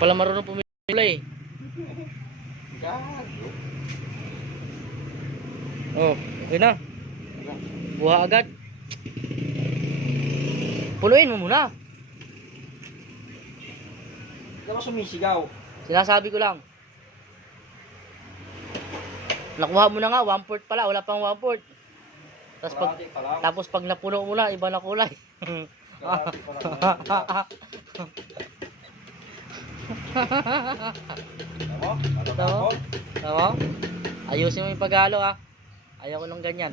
Pala marunong pumila eh. Gago. Oh, okay na. Buha agad. Punuin mo muna. Hindi ka ba sumisigaw? Sinasabi ko lang. Nakuha mo na nga, 1/4 pala, wala pang 1/4. Tapos pag napuno mo na, iba na kulay. Tama? Tama? Ayusin mo yung paghalo ah. Ayaw ko ng ganyan.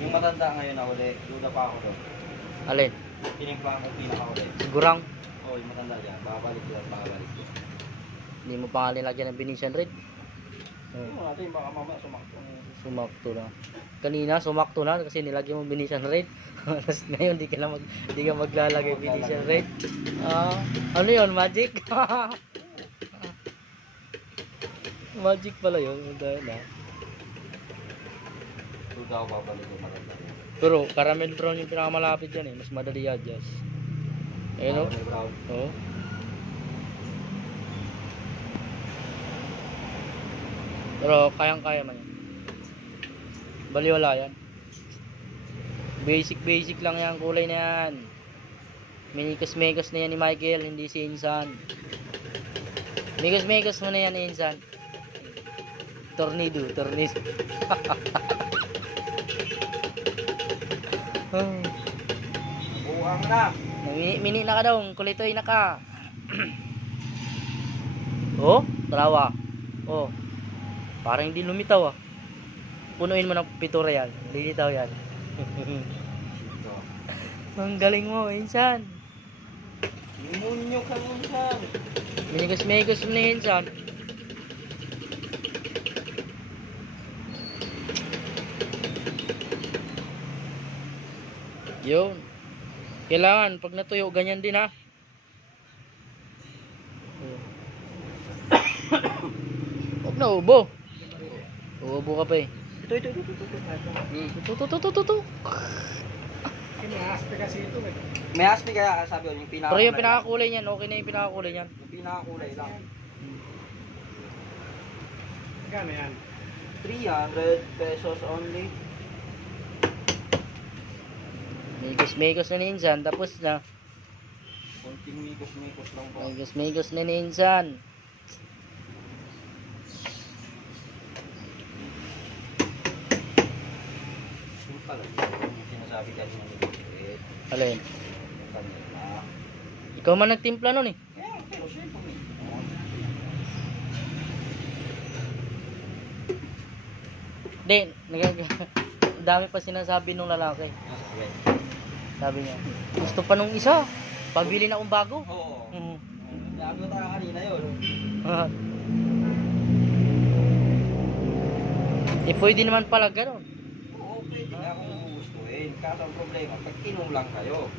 Yung matanda ngayon na uli, duda pa ako doon. Alin? Pinimpla mo pinaka-uli. Gurang. Oo, yung matanda dyan. Babalik yun. Hindi mo pa nga linagyan ng Venetian Red. Tingnan natin, baka mamaya sumakto. Sumakto na. Kanina sumakto na kasi nilagyan mo Venetian Red. Tapos ngayon di ka maglalagay Venetian Red. Ano yun? Magic? Magic pala yun. Dahil na. Duda ako babalik yung matanda. Pero caramel brown yung pinakamalapit yan eh. Mas madali adjust. Ayun o. Oo. Pero kayang-kaya man yan. Baliwala yan. Basic lang yan. Kulay na yan. Minikos-mekos na yan ni Michael. Hindi si Insan. Mikos-mekos mo na yan ni Insan. Tornado. Buang na. Mini na ka daw. Kulitoy na ka. Oh, trawa. Oh. Parang hindi lumitaw ah. Punuin mo ng pitura yan. Lilitaw yan. Ang galing mo, Insan. Munyo ka mo Insan. Minigos-migos mo na Insan. Yun. Kailangan, pag natuyo, ganyan din ha. Huwag na ubo. Uubo ka pa eh. Ito. May aspi kasi ito eh. May aspi kaya sabi ko yung pinakakulay. Pero yung pinakakulay niyan, okay na yung pinakakulay niyan. Yung pinakakulay lang. Magkano yan? 300 pesos only. Migos-migos na ni Insan, tapos na. Konting migos-migos lang po. Migos-migos na ni Insan. Yung pala, yung sinasabi kanina ni David. Alin? Kanina. Ikaw man nagtimpla nun eh. Pero siyempre. Hindi, dami pa sinasabi nung lalaki. Sabi niya, gusto pa nung isa. Pabili na akong bago. Oo. Sabi ko tayo kanina yun. Eh pwede naman pala gano'n. Oo, pwede nga kung gugustuhin. Kaso ang problema, pag kinulang kayo.